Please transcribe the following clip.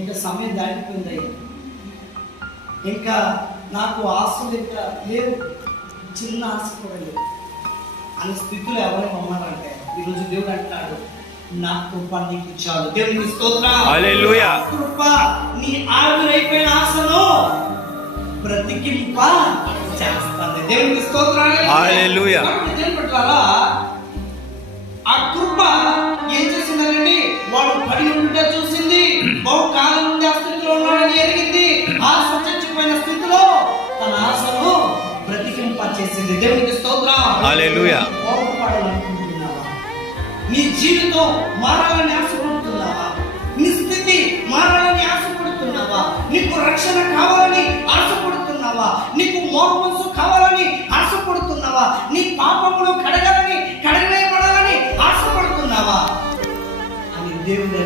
ఇంకా సమయం దాటిపోయింది. ఇంకా నాకు ఆశలు ఇంకా లేవు, చిన్న ఆశ కూడా లేవు అనే స్థితిలో ఎవరైనా ఉన్నారంటే ఈరోజు దేవుడు అంటున్నాడు, నా కృప నీకు చాలు. దేవునికి స్తోత్రం. హల్లెలూయా. కృప నీ ఆవిరైపోయిన ఆశను బ్రతికింప చేస్తుంది. దేవునికి స్తోత్రం. హల్లెలూయా. దేవుని పట్ల ఆ కృప ఏం చేసిందండి? వాడు పడి ఉంటే చూసింది, బహుకాలం నుండి ఆ స్థితిలో ఉన్నాడని ఎరిగింది. ఆశ చచ్చిపోయిన స్థితిలో తన ఆశను బ్రతికింప చేసింది. దేవునికి స్తోత్రం. హల్లెలూయా. బాగుపడాలనుకుంటున్నావా? నీ జీవితం మారాలని ఆశపడుతున్నావా? నీ స్థితి మారాలని ఆశపడుతున్నావా? నీకు రక్షణ కావాలని ఆశపడుతున్నావా? నీకు మోర్మసు కావాలని ఆశపడుతున్నావా? నీ పాపములు కడగాలని, కడగవేయబడాలని ఆశపడుతున్నావా అని దేవుడు